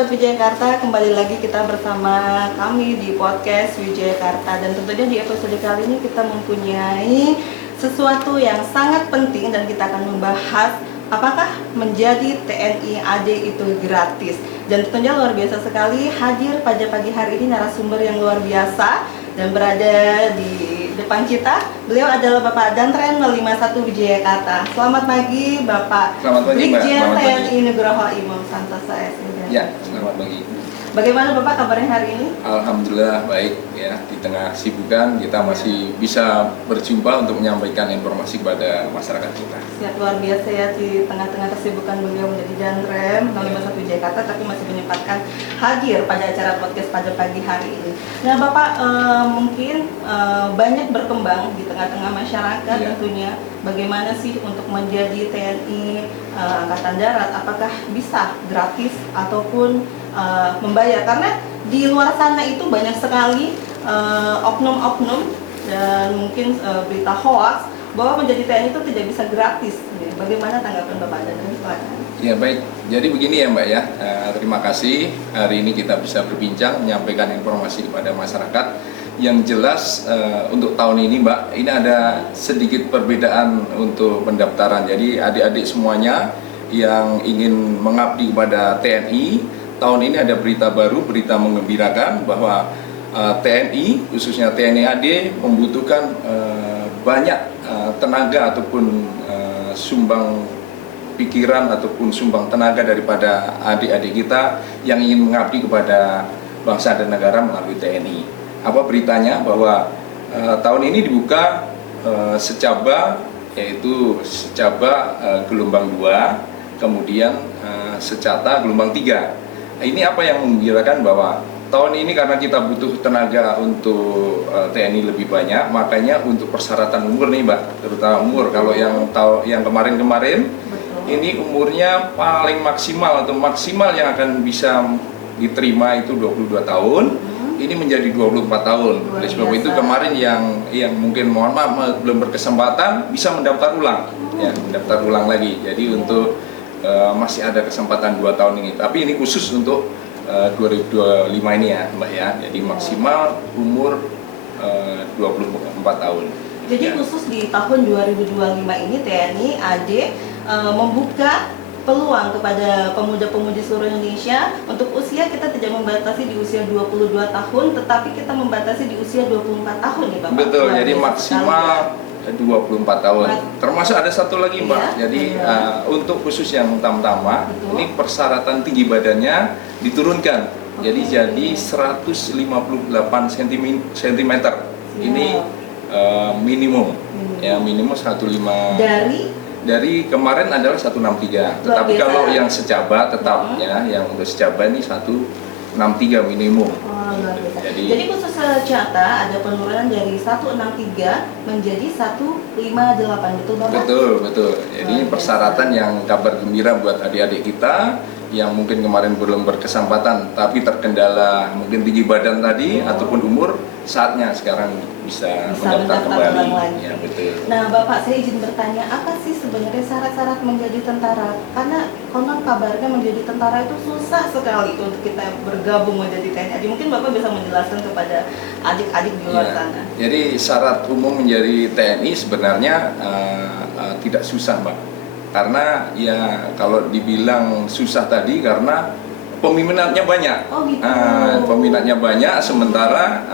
Sobat Wijayakarta, kembali lagi kita bersama kami di podcast Wijayakarta. Dan tentunya di episode kali ini kita mempunyai sesuatu yang sangat penting dan kita akan membahas apakah menjadi TNI AD itu gratis. Dan tentunya luar biasa sekali hadir pada pagi hari ini narasumber yang luar biasa dan berada di depan kita. Beliau adalah Bapak Danrem 051 Wijayakarta. Selamat pagi Bapak. Selamat pagi Mbak. Brigjen Selamat pagi. TNI Nugroho Imam Santoso SID. Ya, selamat pagi. Bagaimana Bapak kabarnya hari ini? Alhamdulillah baik ya. Di tengah kesibukan kita masih bisa berjumpa untuk menyampaikan informasi kepada masyarakat kita. Siap, luar biasa ya, di tengah-tengah kesibukan beliau menjadi Danrem 051 Jakarta, tapi masih menyempatkan hadir pada acara podcast pada pagi hari ini. Nah Bapak, mungkin banyak berkembang di tengah-tengah masyarakat tentunya. Bagaimana sih untuk menjadi TNI Angkatan Darat? Apakah bisa gratis ataupun membayar? Karena di luar sana itu banyak sekali oknum-oknum dan mungkin berita hoax bahwa menjadi TNI itu tidak bisa gratis. Bagaimana tanggapan Bapak dan silakan? Ya baik, jadi begini ya Mbak ya. Terima kasih hari ini kita bisa berbincang menyampaikan informasi kepada masyarakat. Yang jelas untuk tahun ini Mbak, ini ada sedikit perbedaan untuk pendaftaran. Jadi adik-adik semuanya yang ingin mengabdi kepada TNI, tahun ini ada berita baru, berita menggembirakan bahwa TNI, khususnya TNI AD membutuhkan banyak tenaga ataupun sumbang pikiran ataupun sumbang tenaga daripada adik-adik kita yang ingin mengabdi kepada bangsa dan negara melalui TNI. Apa beritanya? Bahwa tahun ini dibuka secaba, yaitu secaba gelombang 2, kemudian secata gelombang 3. Ini apa yang menggembirakan bahwa tahun ini karena kita butuh tenaga untuk TNI lebih banyak, makanya untuk persyaratan umur nih Mbak, terutama umur. Kalau yang kemarin-kemarin ini umurnya paling maksimal atau maksimal yang akan bisa diterima itu 22 tahun. Ini menjadi 24 tahun. Oleh sebab itu kemarin yang mungkin mohon maaf belum berkesempatan bisa mendaftar ulang, ya mendaftar ulang lagi. Jadi untuk masih ada kesempatan 2 tahun ini. Tapi ini khusus untuk 2025 ini ya Mbak ya. Jadi maksimal umur 24 tahun. Jadi khusus di tahun 2025 ini TNI AD membuka peluang kepada pemuda-pemudi seluruh Indonesia. Untuk usia kita tidak membatasi di usia 22 tahun, tetapi kita membatasi di usia 24 tahun nih Bapak. Betul, jadi maksimal 24 tahun. Termasuk ada satu lagi Mbak, jadi untuk khusus yang utama, ini persyaratan tinggi badannya diturunkan. Jadi 158 cm. Ini minimum. Ya, minimum 15 dari kemarin adalah 163. Tetapi kalau yang secaba tetapnya yang udah secaba ini 163 minimum. Jadi khusus secata ada penurunan dari 163 menjadi 158, betul Bapak? Betul. Jadi ini persyaratan yang kabar gembira buat adik-adik kita yang mungkin kemarin belum berkesempatan tapi terkendala mungkin tinggi badan tadi ataupun umur, saatnya sekarang bisa mendaftar kembali. Ya, betul. Nah Bapak, saya izin bertanya, apa sih sebenarnya syarat-syarat menjadi tentara? Karena konon kabarnya menjadi tentara itu susah sekali untuk kita bergabung menjadi TNI. Mungkin Bapak bisa menjelaskan kepada adik-adik di luar sana. Jadi syarat umum menjadi TNI sebenarnya tidak susah Mbak. Karena ya kalau dibilang susah tadi karena peminatnya banyak. Peminatnya banyak, sementara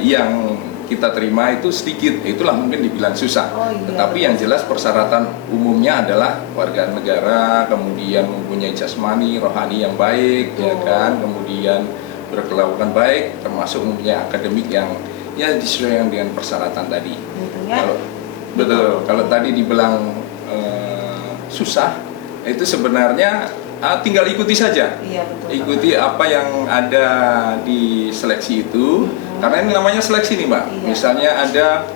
yang kita terima itu sedikit. Itulah mungkin dibilang susah. Tetapi yang jelas persyaratan umumnya adalah warga negara, kemudian mempunyai jasmani, rohani yang baik, ya kan, kemudian berkelakuan baik, termasuk mempunyai akademik yang ya disesuaikan dengan persyaratan tadi. Kalau tadi dibilang susah, itu sebenarnya tinggal ikuti saja. Ikuti apa yang ada di seleksi itu. Karena ini namanya seleksi nih Mbak. Misalnya ada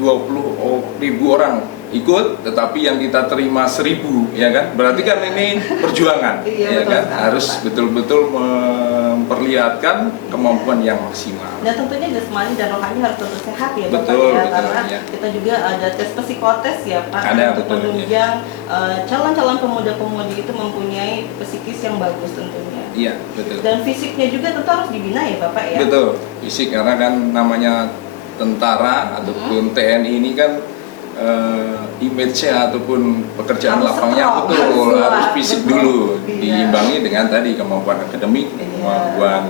20.000 orang ikut, tetapi yang kita terima 1.000, ya kan? Berarti kan ini perjuangan, ya kan? Harus betul-betul memperlihatkan kemampuan yang maksimal. Dan tentunya jasmani dan rohani harus tentu sehat ya Bapak. Betul, karena kita juga ada tes psikotes ya Pak, untuk menunjang calon-calon pemuda-pemudi itu mempunyai psikis yang bagus tentunya. Iya, betul. Dan fisiknya juga tentu harus dibina ya Bapak ya. Betul, fisik karena kan namanya tentara ataupun TNI ini kan image-nya ataupun pekerjaan Harus lapangnya strong, betul harus harus kuat, fisik betul. dulu, Iya. diimbangi dengan tadi kemampuan akademik, Iya. kemampuan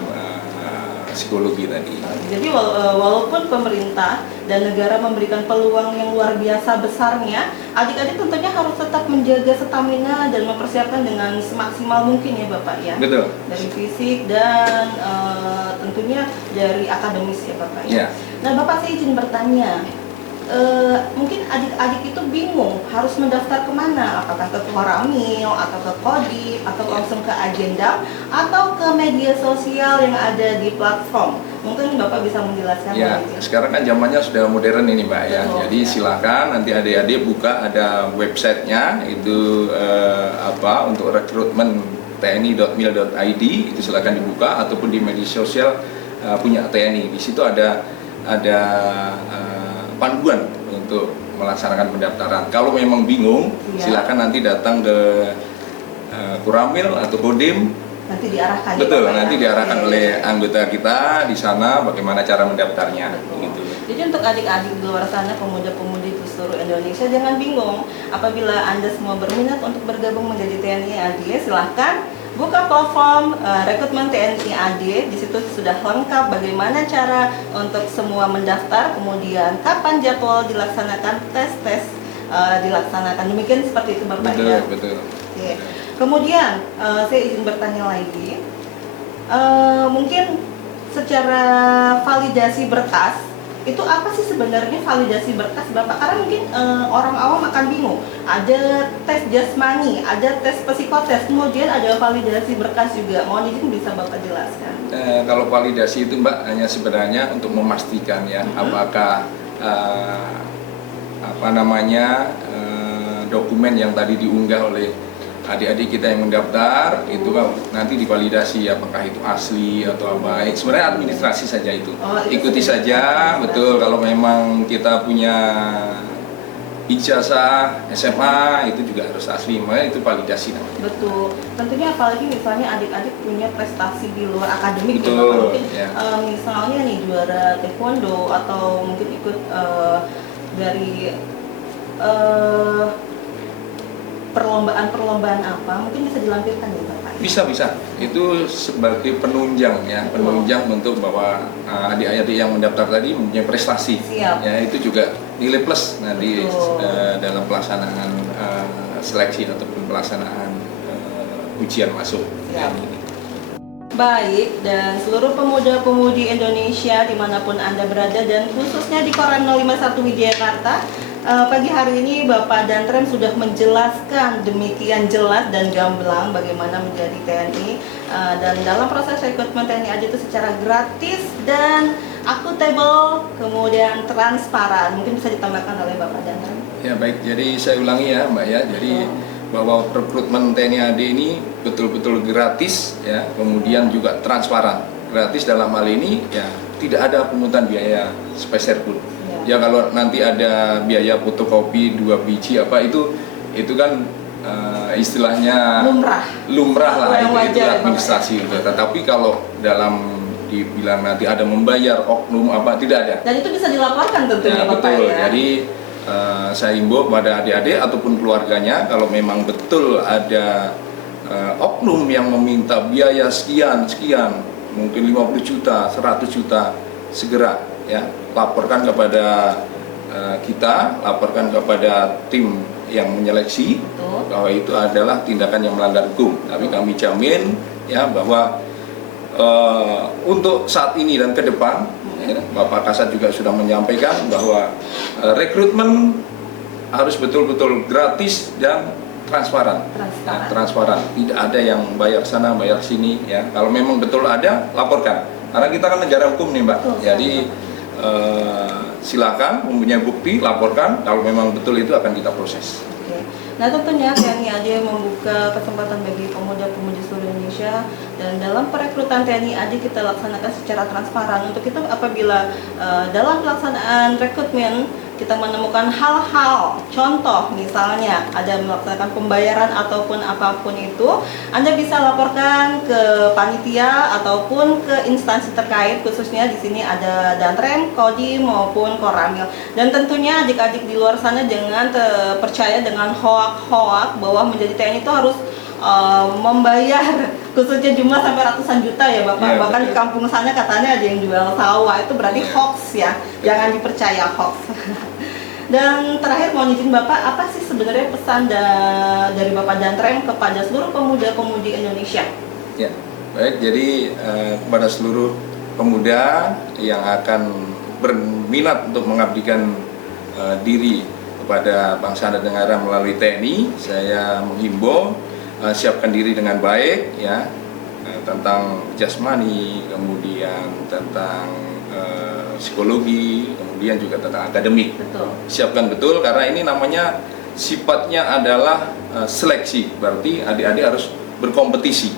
psikologi tadi. Jadi walaupun pemerintah dan negara memberikan peluang yang luar biasa besarnya, adik-adik tentunya harus tetap menjaga stamina dan mempersiapkan dengan semaksimal mungkin ya Bapak ya. Betul. Dari fisik dan tentunya dari akademis ya Bapak ya. Ya. Nah Bapak, saya izin bertanya, mungkin adik-adik itu bingung harus mendaftar kemana, apakah ke Koramil atau ke Kodim atau langsung ke Agenda atau ke media sosial yang ada di platform. Mungkin Bapak bisa menjelaskan Ya, hal ini. sekarang kan zamannya sudah modern ini Mbak ya. Betul, Jadi ya. silakan nanti adik-adik buka ada websitenya itu untuk rekrutmen tni.mil.id itu silakan dibuka ataupun di media sosial punya TNI. Di situ ada panduan untuk melaksanakan pendaftaran. Kalau memang bingung, Ya. silakan nanti datang ke Koramil atau Kodim. Nanti diarahkan. ya, Betul, Bapak, ya? nanti diarahkan Oke. oleh anggota kita di sana bagaimana cara mendaftarnya. Betul. Gitu. Jadi untuk adik-adik di luar sana, pemuda-pemudi di seluruh Indonesia, jangan bingung. Apabila Anda semua berminat untuk bergabung menjadi TNI AD, silahkan buka platform rekrutmen TNI AD. Di situ sudah lengkap bagaimana cara untuk semua mendaftar, kemudian kapan jadwal dilaksanakan tes dilaksanakan. Demikian seperti itu Bapak Betul, ya. betul. Oke. Kemudian saya izin bertanya lagi, mungkin secara validasi berkas itu apa sih sebenarnya validasi berkas Bapak? Karena mungkin orang awam akan bingung. Ada tes jasmani, ada tes psikotes, kemudian ada validasi berkas juga. Mohon izin bisa Bapak jelaskan. Kalau validasi itu Mbak hanya sebenarnya untuk memastikan ya apakah dokumen yang tadi diunggah oleh adik-adik kita yang mendaftar itu kan nanti divalidasi apakah itu asli atau apa. Sebenarnya administrasi saja itu. Oh, itu Ikuti sebenarnya saja, administrasi. betul. Kalau memang kita punya ijazah SMA itu juga harus asli, makanya itu validasi namanya. Betul. Tentunya apalagi misalnya adik-adik punya prestasi di luar akademik ya Betul, Bapak. Mungkin ya. misalnya nih juara taekwondo atau mungkin ikut dari perlombaan apa, mungkin bisa dilampirkan ya Bapak? Bisa. Itu sebagai penunjang ya, penunjang untuk bahwa adik-adik yang mendaftar tadi mempunyai prestasi. Siap. Ya, itu juga nilai plus nanti Betul. dalam pelaksanaan seleksi ataupun pelaksanaan ujian masuk. Siap. Baik, dan seluruh pemuda-pemudi Indonesia dimanapun Anda berada dan khususnya di Koran 051 Wijayakarta, pagi hari ini Bapak Dantrem sudah menjelaskan demikian jelas dan gamblang bagaimana menjadi TNI dan dalam proses rekrutmen TNI AD itu secara gratis dan akuntabel, kemudian transparan. Mungkin bisa ditambahkan oleh Bapak Dantrem. Ya baik, jadi saya ulangi ya Mbak ya, jadi bahwa rekrutmen TNI AD ini betul-betul gratis ya, kemudian juga transparan. Gratis dalam hal ini ya tidak ada pungutan biaya sepeser pun. Ya kalau nanti ada biaya fotokopi 2 biji apa itu kan istilahnya lumrah lah itu administrasi gitu. Tetapi kalau dalam dibilang nanti ada membayar oknum apa tidak ada. Dan itu bisa dilaporkan tentunya Ya, Bapak betul. ya. Jadi saya himbau pada adik-adik ataupun keluarganya kalau memang betul ada oknum yang meminta biaya sekian mungkin 50 juta, 100 juta segera ya laporkan kepada kita, laporkan kepada tim yang menyeleksi bahwa itu adalah tindakan yang melanggar hukum. Tapi kami jamin ya bahwa untuk saat ini dan ke depan ya, Bapak Kasat juga sudah menyampaikan bahwa rekrutmen harus betul-betul gratis dan transparan. Transparan. Tidak ada yang bayar sana, bayar sini ya. Kalau memang betul ada, laporkan. Karena kita kan negara hukum nih, Mbak. Jadi silakan mempunyai bukti, laporkan. Kalau memang betul itu akan kita proses. Oke. Nah tentunya TNI AD membuka kesempatan bagi pemuda-pemudi seluruh Indonesia dan dalam perekrutan TNI AD kita laksanakan secara transparan. Untuk itu apabila dalam pelaksanaan rekrutmen kita menemukan hal-hal, contoh misalnya ada melaksanakan pembayaran ataupun apapun itu, Anda bisa laporkan ke panitia ataupun ke instansi terkait, khususnya di sini ada Danrem, Kodim maupun Koramil. Dan tentunya adik-adik di luar sana jangan percaya dengan hoak-hoak bahwa menjadi TNI itu harus membayar khususnya jumlah sampai ratusan juta ya Bapak. Ya, bahkan betul. di kampung sana katanya ada yang jual sawah, itu berarti Ya. hoax ya, jangan dipercaya hoax. Dan terakhir mohon izin Bapak, apa sih sebenarnya pesan dari Bapak Danrem kepada seluruh pemuda-pemudi Indonesia? Ya, baik. Jadi kepada seluruh pemuda yang akan berminat untuk mengabdikan diri kepada bangsa dan negara melalui TNI, saya menghimbau siapkan diri dengan baik ya, tentang jasmani, kemudian tentang psikologi, kemudian juga tentang akademik. Betul. Siapkan betul karena ini namanya sifatnya adalah seleksi, berarti adik-adik harus berkompetisi.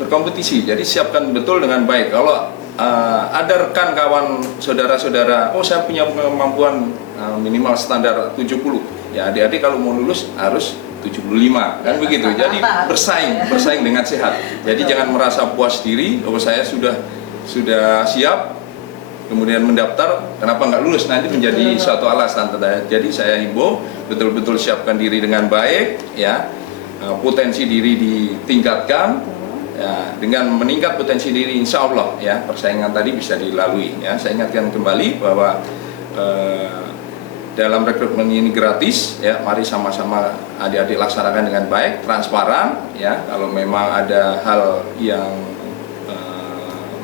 Berkompetisi. Jadi siapkan betul dengan baik. Kalau ada rekan kawan saudara-saudara, oh saya punya kemampuan minimal standar 70, ya adik-adik kalau mau lulus harus 75 kan begitu. Jadi bersaing dengan sehat. Jadi jangan merasa puas diri, oh saya sudah siap, kemudian mendaftar, kenapa nggak lulus, nanti menjadi suatu alasan. Jadi saya himbau betul-betul siapkan diri dengan baik ya, potensi diri ditingkatkan ya, dengan meningkat potensi diri insya Allah ya persaingan tadi bisa dilalui ya. Saya ingatkan kembali bahwa dalam rekrutmen ini gratis ya, mari sama-sama adik-adik laksanakan dengan baik, transparan ya. Kalau memang ada hal yang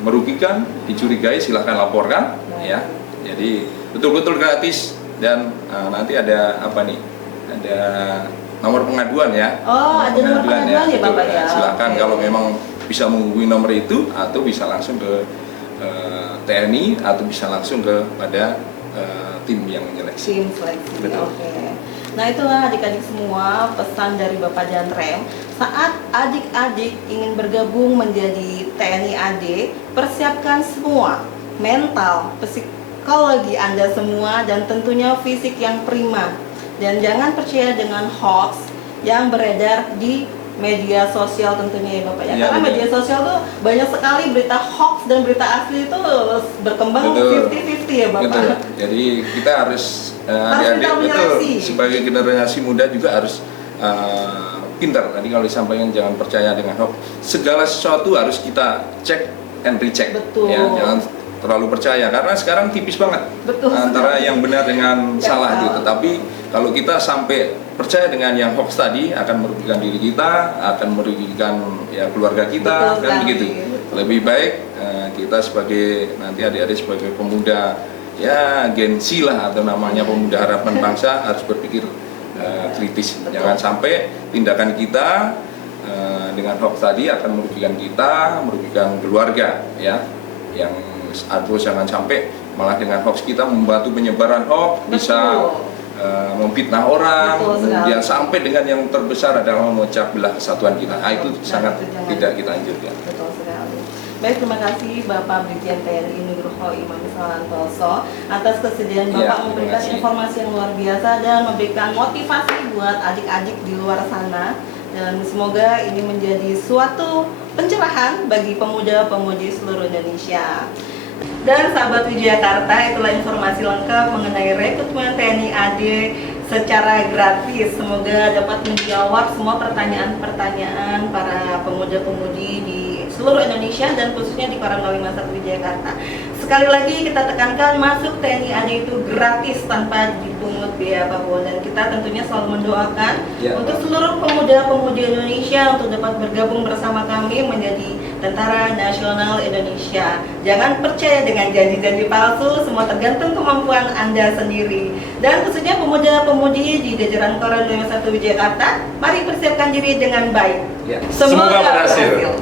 merugikan, dicurigai, silahkan laporkan ya. Jadi betul-betul gratis dan nanti ada apa nih? Ada nomor pengaduan ya. Oh, ada nomor pengaduan ya Bapak ya. Silakan kalau memang bisa menghubungi nomor itu atau bisa langsung ke TNI atau bisa langsung kepada tim yang menyeleksi. Tim seleksi. Betul. Oke. Nah itulah adik-adik semua pesan dari Bapak Danrem. Saat adik-adik ingin bergabung menjadi TNI AD, persiapkan semua mental, psikologi Anda semua dan tentunya fisik yang prima. Dan jangan percaya dengan hoax yang beredar di media sosial tentunya ya Bapak ya. Ya, karena betul. media sosial tuh banyak sekali berita hoax dan berita asli itu berkembang 50-50 ya Bapak. Betul. Jadi kita harus adik-adik pintar betul menyeleksi. sebagai generasi muda juga harus pintar. Tadi kalau disampaikan jangan percaya dengan hoax. Segala sesuatu harus kita cek and recheck. Betul. Ya, jangan terlalu percaya karena sekarang tipis banget Betul antara sekali. yang benar dengan salah salah. gitu. Tapi kalau kita sampai percaya dengan yang hoax tadi akan merugikan diri kita, akan merugikan ya keluarga kita. Betul Kan sekali. begitu. Lebih baik kita sebagai nanti adik-adik sebagai pemuda ya Gen-Z lah atau namanya pemuda harapan bangsa harus berpikir kritis. Betul. Jangan sampai tindakan kita dengan hoax tadi akan merugikan kita, merugikan keluarga ya. Yang atau jangan sampai malah dengan hoax kita membantu penyebaran hoax, bisa memfitnah orang, kemudian sampai dengan yang terbesar adalah memecah belah kesatuan kita. Itu sangat tidak kita anjurkan. Betul sekali. Baik, terima kasih Bapak Brigjen TNI Nugroho Imam Santoso atas kesediaan Bapak Ya, memberikan terima kasih. informasi yang luar biasa dan memberikan motivasi buat adik-adik di luar sana. Dan semoga ini menjadi suatu pencerahan bagi pemuda-pemudi seluruh Indonesia. Dan sahabat Wijayakarta, itulah informasi lengkap mengenai rekrutmen TNI AD secara gratis. Semoga dapat menjawab semua pertanyaan-pertanyaan para pemuda-pemudi di seluruh Indonesia dan khususnya di Koramil 51 Wijayakarta. Sekali lagi kita tekankan, masuk TNI AD itu gratis tanpa dipungut biaya apapun, dan kita tentunya selalu mendoakan untuk seluruh pemuda-pemudi Indonesia untuk dapat bergabung bersama kami menjadi Tentara Nasional Indonesia. Jangan percaya dengan janji-janji palsu, semua tergantung kemampuan Anda sendiri. Dan khususnya pemuda-pemudi di jajaran Koramil 51 Wijayakarta, mari persiapkan diri dengan baik. Semoga berhasil.